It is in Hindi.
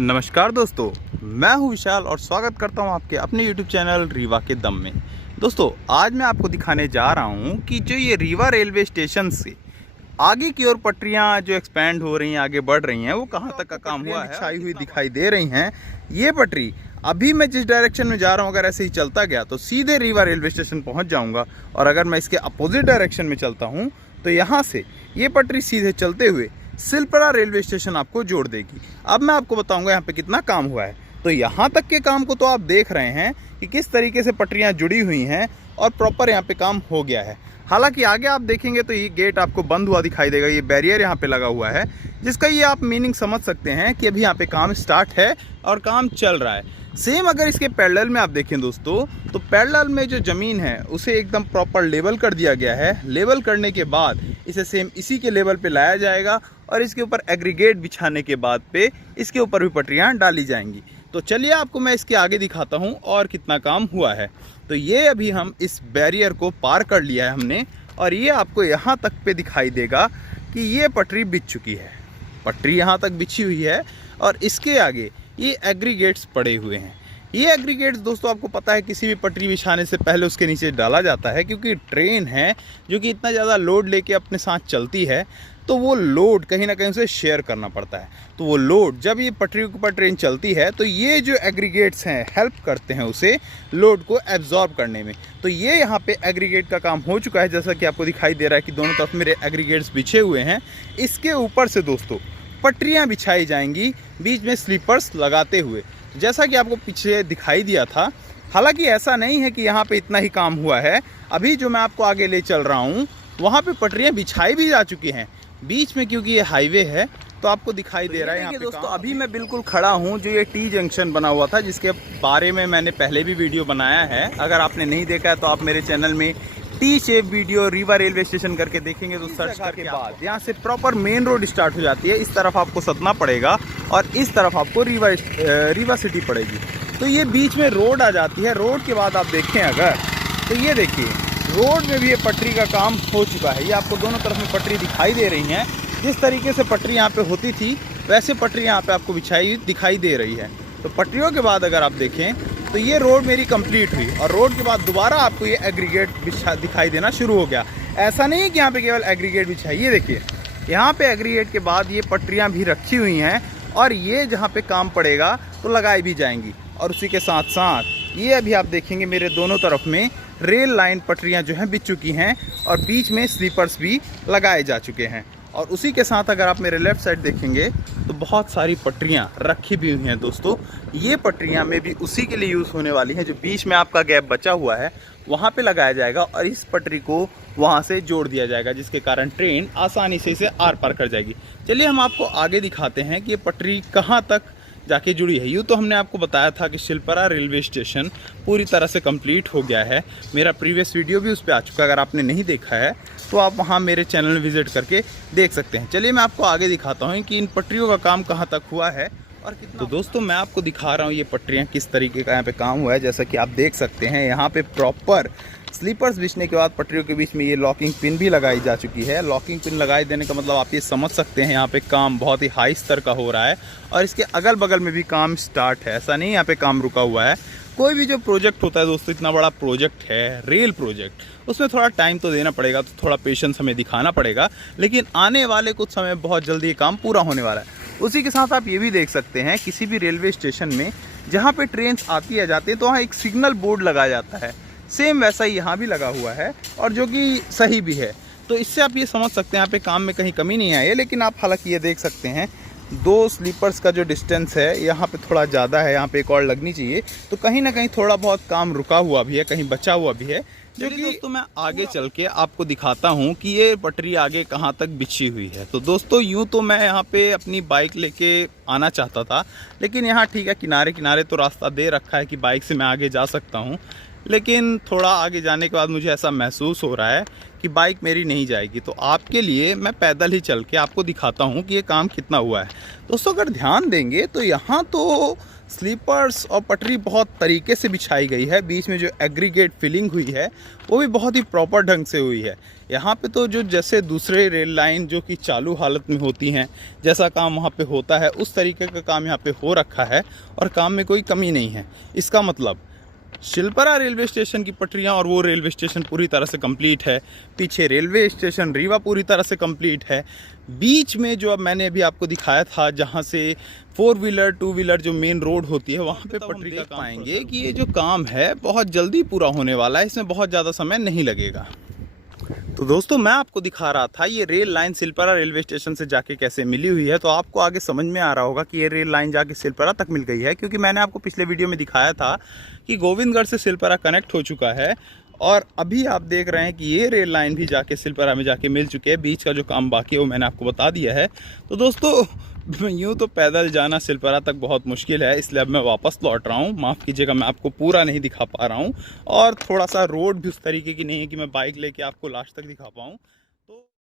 नमस्कार दोस्तों, मैं हूं विशाल और स्वागत करता हूं आपके अपने YouTube चैनल रीवा के दम में। दोस्तों, आज मैं आपको दिखाने जा रहा हूं कि जो ये रीवा रेलवे स्टेशन से आगे की ओर पटरियां जो एक्सपेंड हो रही हैं, आगे बढ़ रही हैं, वो कहां तक का काम हुआ है। बिछाई हुई दिखाई दे रही हैं। ये पटरी अभी मैं जिस डायरेक्शन में जा रहा हूँ, अगर ऐसे ही चलता गया तो सीधे रीवा रेलवे स्टेशन पहुँच जाऊँगा। और अगर मैं इसके अपोजिट डायरेक्शन में चलता हूँ तो यहाँ से ये पटरी सीधे चलते हुए सिलपरा रेलवे स्टेशन आपको जोड़ देगी। अब मैं आपको बताऊंगा यहाँ पे कितना काम हुआ है। तो यहाँ तक के काम को तो आप देख रहे हैं कि किस तरीके से पटरियाँ जुड़ी हुई हैं और प्रॉपर यहाँ पे काम हो गया है। हालांकि आगे आप देखेंगे तो ये गेट आपको बंद हुआ दिखाई देगा, ये बैरियर यहाँ पे लगा हुआ है, जिसका ये आप मीनिंग समझ सकते हैं कि अभी यहाँ पे काम स्टार्ट है और काम चल रहा है। सेम अगर इसके पैरेलल में आप देखें दोस्तों, तो पैरेलल में जो ज़मीन है उसे एकदम प्रॉपर लेवल कर दिया गया है। लेवल करने के बाद इसे सेम इसी के लेवल पे लाया जाएगा और इसके ऊपर एग्रीगेट बिछाने के बाद पे इसके ऊपर भी पटरियाँ डाली जाएंगी। तो चलिए आपको मैं इसके आगे दिखाता हूँ और कितना काम हुआ है। तो ये अभी हम इस बैरियर को पार कर लिया है हमने, और ये आपको यहाँ तक पे दिखाई देगा कि ये पटरी बिछ चुकी है। पटरी यहाँ तक बिछी हुई है और इसके आगे ये एग्रीगेट्स पड़े हुए हैं। ये एग्रीगेट्स दोस्तों आपको पता है किसी भी पटरी बिछाने से पहले उसके नीचे डाला जाता है, क्योंकि ट्रेन है जो कि इतना ज़्यादा लोड लेके अपने साथ चलती है, तो वो लोड कहीं ना कहीं उसे शेयर करना पड़ता है। तो वो लोड जब ये पटरी के ऊपर ट्रेन चलती है तो ये जो एग्रीगेट्स हैं हेल्प करते हैं उसे लोड को एब्जॉर्ब करने में। तो ये यहाँ पे एग्रीगेट का काम हो चुका है, जैसा कि आपको दिखाई दे रहा है कि दोनों तरफ मेरे एग्रीगेट्स बिछे हुए हैं। इसके ऊपर से दोस्तों पटरियाँ बिछाई जाएंगी बीच में स्लीपर्स लगाते हुए, जैसा कि आपको पीछे दिखाई दिया था। हालांकि ऐसा नहीं है कि यहाँ पे इतना ही काम हुआ है। अभी जो मैं आपको आगे ले चल रहा हूँ वहाँ पे पटरियाँ बिछाई भी जा चुकी हैं बीच में, क्योंकि ये हाईवे है तो आपको दिखाई दे रहा है यहाँ पे। दोस्तों अभी मैं बिल्कुल खड़ा हूँ जो ये टी जंक्शन बना हुआ था, जिसके बारे में मैंने पहले भी वीडियो बनाया है। अगर आपने नहीं देखा है तो आप मेरे चैनल में T shape video Rewa railway station करके देखेंगे तो सर्च करके बाद यहाँ से प्रॉपर मेन रोड स्टार्ट हो जाती है। इस तरफ आपको सतना पड़ेगा और इस तरफ आपको रीवा सिटी पड़ेगी। तो ये बीच में रोड आ जाती है। रोड के बाद आप देखें अगर तो ये देखिए रोड में भी ये पटरी का काम हो चुका है। ये आपको दोनों तरफ में पटरी दिखाई दे रही हैं। जिस तरीके से पटरी यहाँ पे होती थी वैसे पटरी यहाँ पे आपको बिछाई हुई दिखाई दे रही है। तो पटरियों के बाद अगर आप देखें तो ये रोड मेरी कंप्लीट हुई और रोड के बाद दोबारा आपको ये एग्रीगेट दिखाई देना शुरू हो गया। ऐसा नहीं है कि यहाँ पे केवल एग्रीगेट बिछाई, ये देखिए यहाँ पे एग्रीगेट के बाद ये पटरियाँ भी रखी हुई हैं और ये जहाँ पे काम पड़ेगा तो लगाई भी जाएंगी। और उसी के साथ साथ ये अभी आप देखेंगे मेरे दोनों तरफ में रेल लाइन पटरियाँ जो हैं बिछ चुकी हैं और बीच में स्लीपर्स भी लगाए जा चुके हैं। और उसी के साथ अगर आप मेरे लेफ़्ट साइड देखेंगे तो बहुत सारी पटरियाँ रखी भी हुई हैं दोस्तों। ये पटरियाँ में भी उसी के लिए यूज़ होने वाली हैं। जो बीच में आपका गैप बचा हुआ है वहाँ पे लगाया जाएगा और इस पटरी को वहाँ से जोड़ दिया जाएगा, जिसके कारण ट्रेन आसानी से इसे आर पार कर जाएगी। चलिए हम आपको आगे दिखाते हैं कि ये पटरी कहाँ तक जाके जुड़ी है। यूँ तो हमने आपको बताया था कि सिलपरा रेलवे स्टेशन पूरी तरह से कंप्लीट हो गया है। मेरा प्रीवियस वीडियो भी उस पर आ चुका है। अगर आपने नहीं देखा है तो आप वहाँ मेरे चैनल में विजिट करके देख सकते हैं। चलिए मैं आपको आगे दिखाता हूँ कि इन पटरियों का काम कहाँ तक हुआ है और कितना। तो दोस्तों मैं आपको दिखा रहा हूँ ये पटरियाँ किस तरीके का यहाँ पे काम हुआ है। जैसा कि आप देख सकते हैं यहाँ पे प्रॉपर स्लीपर्स बिछने के बाद पटरियों के बीच में ये लॉकिंग पिन भी लगाई जा चुकी है। लॉकिंग पिन लगाई देने का मतलब आप ये समझ सकते हैं यहाँ पे काम बहुत ही हाई स्तर का हो रहा है और इसके अगल बगल में भी काम स्टार्ट है। ऐसा नहीं यहाँ पे काम रुका हुआ है। कोई भी जो प्रोजेक्ट होता है दोस्तों, इतना बड़ा प्रोजेक्ट है रेल प्रोजेक्ट, उसमें थोड़ा टाइम तो देना पड़ेगा, तो थोड़ा पेशेंस हमें दिखाना पड़ेगा। लेकिन आने वाले कुछ समय बहुत जल्दी ये काम पूरा होने वाला है। उसी के साथ आप ये भी देख सकते हैं किसी भी रेलवे स्टेशन में जहाँ पे ट्रेन आती है जाती है तो वहाँ एक सिग्नल बोर्ड लगाया जाता है। सेम वैसा ही यहाँ भी लगा हुआ है और जो कि सही भी है। तो इससे आप ये समझ सकते हैं यहाँ पे काम में कहीं कमी नहीं आई है। लेकिन आप हालांकि ये देख सकते हैं दो स्लीपर्स का जो डिस्टेंस है यहाँ पे थोड़ा ज़्यादा है, यहाँ पे एक और लगनी चाहिए। तो कहीं ना कहीं थोड़ा बहुत काम रुका हुआ भी है, कहीं बचा हुआ भी है, जो कि दोस्तों मैं आगे चल के आपको दिखाता हूँ कि ये पटरी आगे कहाँ तक बिछी हुई है। तो दोस्तों यूँ तो मैं यहाँ पे अपनी बाइक लेके आना चाहता था, लेकिन यहाँ ठीक है किनारे किनारे तो रास्ता दे रखा है कि बाइक से मैं आगे जा सकता हूँ। लेकिन थोड़ा आगे जाने के बाद मुझे ऐसा महसूस हो रहा है कि बाइक मेरी नहीं जाएगी। तो आपके लिए मैं पैदल ही चल के आपको दिखाता हूँ कि ये काम कितना हुआ है। दोस्तों अगर ध्यान देंगे तो यहाँ तो स्लीपर्स और पटरी बहुत तरीके से बिछाई गई है। बीच में जो एग्रीगेट फिलिंग हुई है वो भी बहुत ही प्रॉपर ढंग से हुई है। यहाँ पे तो जो जैसे दूसरे रेल लाइन जो कि चालू हालत में होती हैं, जैसा काम वहाँ पे होता है उस तरीके का काम यहाँ पे हो रखा है और काम में कोई कमी नहीं है। इसका मतलब शिल्परा रेलवे स्टेशन की पटरियां और वो रेलवे स्टेशन पूरी तरह से कंप्लीट है। पीछे रेलवे स्टेशन रीवा पूरी तरह से कंप्लीट है। बीच में जो अब मैंने अभी आपको दिखाया था, जहां से 4 व्हीलर 2 व्हीलर जो मेन रोड होती है वहां पे पटरी का काम पाएंगे कि ये जो काम है बहुत जल्दी पूरा होने वाला है, इसमें बहुत ज़्यादा समय नहीं लगेगा। तो दोस्तों मैं आपको दिखा रहा था ये रेल लाइन सिलपरा रेलवे स्टेशन से जाके कैसे मिली हुई है, तो आपको आगे समझ में आ रहा होगा कि ये रेल लाइन जाके सिलपरा तक मिल गई है, क्योंकि मैंने आपको पिछले वीडियो में दिखाया था कि गोविंदगढ़ से सिलपरा कनेक्ट हो चुका है और अभी आप देख रहे हैं कि ये रेल लाइन भी जाके सिलपरा में जाके मिल चुके हैं। बीच का जो काम बाकी है वो मैंने आपको बता दिया है। तो दोस्तों यूँ तो पैदल जाना सिलपरा तक बहुत मुश्किल है, इसलिए अब मैं वापस लौट रहा हूँ। माफ़ कीजिएगा मैं आपको पूरा नहीं दिखा पा रहा हूँ और थोड़ा सा रोड भी उस तरीके की नहीं है कि मैं बाइक लेके आपको लास्ट तक दिखा पाऊँ।